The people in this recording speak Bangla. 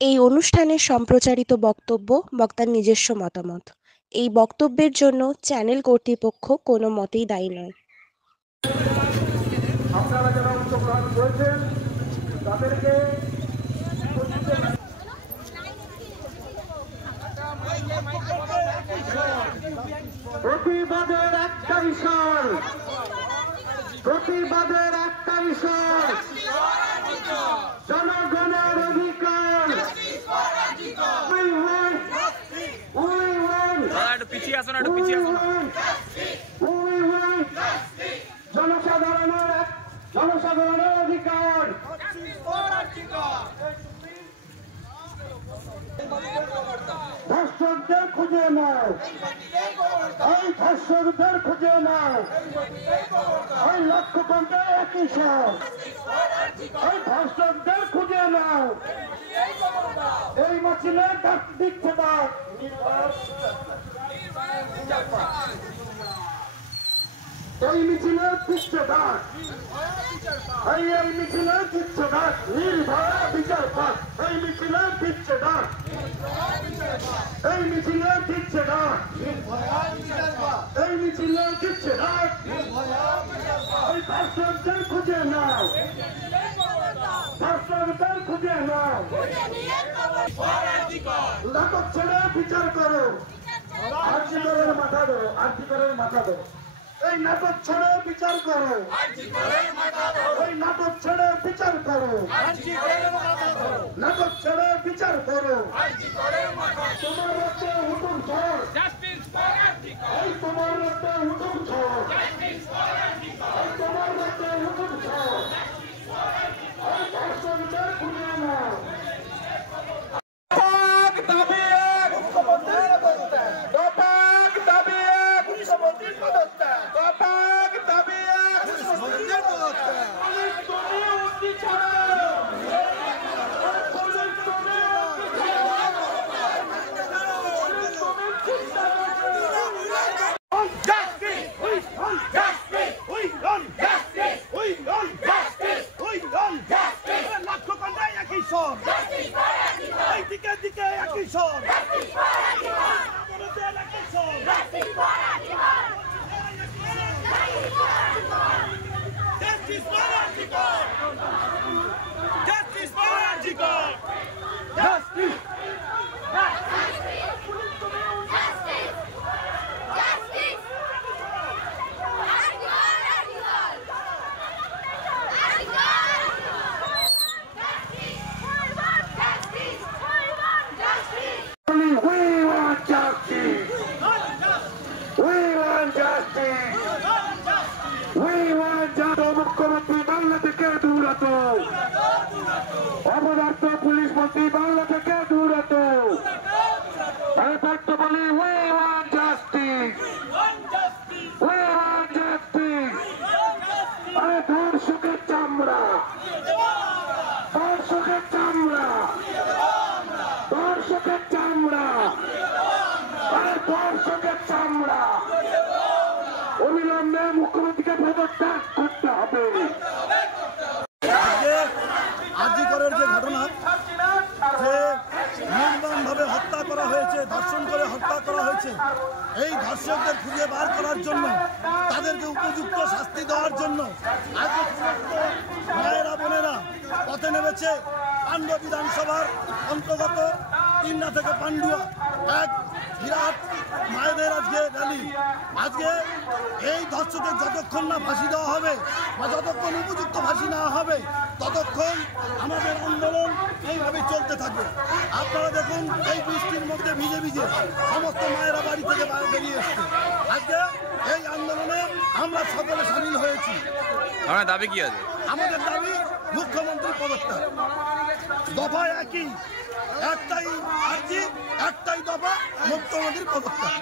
এই অনুষ্ঠানে সম্প্রচারিত বক্তব্য বক্তার নিজস্ব মতামত। এই বক্তব্যের জন্য চ্যানেল কর্তৃপক্ষ কোনো মতেই দায়ী নয়। আপনারা যারা অংশগ্রহণ করেছেন তাদেরকে প্রতিবাদের একটা বিষয়, প্রতিবাদের একটা বিষয়, জনগণের অধিকার। পিছিয়ে আসো না, একটু পিছিয়ে আসো না। জনসাধারণের অধিকার। ধর্ষকদের খুঁজে নাও, এই ধর্ষকদের খুঁজে নাও, ওই লক্ষ্য করতে একই সব, ওই ধর্ষকদের খুঁজে নাও। এই মিছিলে ডাক দিচ্ছে ডাক, এই মিছিলে দিচ্ছে ডাক, এই মিছিলে দিচ্ছে ডাক, নির্ভয়া বিচার পাক। এই মিছিলে দিচ্ছে ডাক, এই মিছিলে দিচ্ছে ডাক, এই মিছিলে দিচ্ছে ডাক। ওই ধর্ষকদের খুঁজে নাও, ধর্ষকদের খুঁজে নাও, নাটক ছেড়ে বিচার করো। আর্জিকরের মাথা ধরো, আর্জিকরের মাথা ধরো। এই নাটক ছেড়ে বিচার করো, ওই নাটক ছেড়ে বিচার করো, নাটক ছেড়ে বিচার করো। তোমার রক্তে হুকুম ঝড়, এই তোমার রক্তে হুকুম ঝড়, এই তোমার রক্তে হুকুম ঝড়। এই ধর্ষকদের খুঁজে নাও। দিকে দিকে একই সব, মুখ্যমন্ত্রী বাংলা থেকে দূরত, অপদার্থ পুলিশ মন্ত্রী বাংলা থেকে দূরত। বলি we want justice, we want justice. আরে ধর্ষকের চামড়া, ধর্ষকের চামড়া, ধর্ষকের চামড়া, আরে ধর্ষকের চামড়া। অবিলম্বে মুখ্যমন্ত্রীকে পদত্যাগ করতে হবে। আরজিকরের যে ঘটনা, যে নির্মমভাবে হত্যা করা হয়েছে, ধর্ষণ করে হত্যা করা হয়েছে, এই ধর্ষকদের খুঁজে বার করার জন্য, তাদেরকে উপযুক্ত শাস্তি দেওয়ার জন্য আজকে সমস্ত মায়েরা বোনেরা পথে নেমেছে। পান্ডু বিধানসভার অন্তর্গত তিনটা থেকে পান্ডুয়া এক বিরাট মায়েদের আজকে র্যালি। আজকে এই ধর্ষকের যতক্ষণ না ফাঁসি দেওয়া হবে বা যতক্ষণ উপযুক্ত ফাঁসি নেওয়া হবে, ততক্ষণ আমাদের আন্দোলন এইভাবে চলতে থাকবে। আপনারা দেখুন, এই বৃষ্টির মধ্যে ভিজে ভিজে সমস্ত মায়েরা বাড়ি থেকে বেরিয়ে এসছে। আজকে এই আন্দোলনে আমরা সকলে সামিল হয়েছি। আমার দাবি কি আছে? আমাদের দাবি মুখ্যমন্ত্রী পদত্যাগ। দফা একই, একটাই আর্জি, একটাই দফা, মুখ্যমন্ত্রীর পদত্যাগ।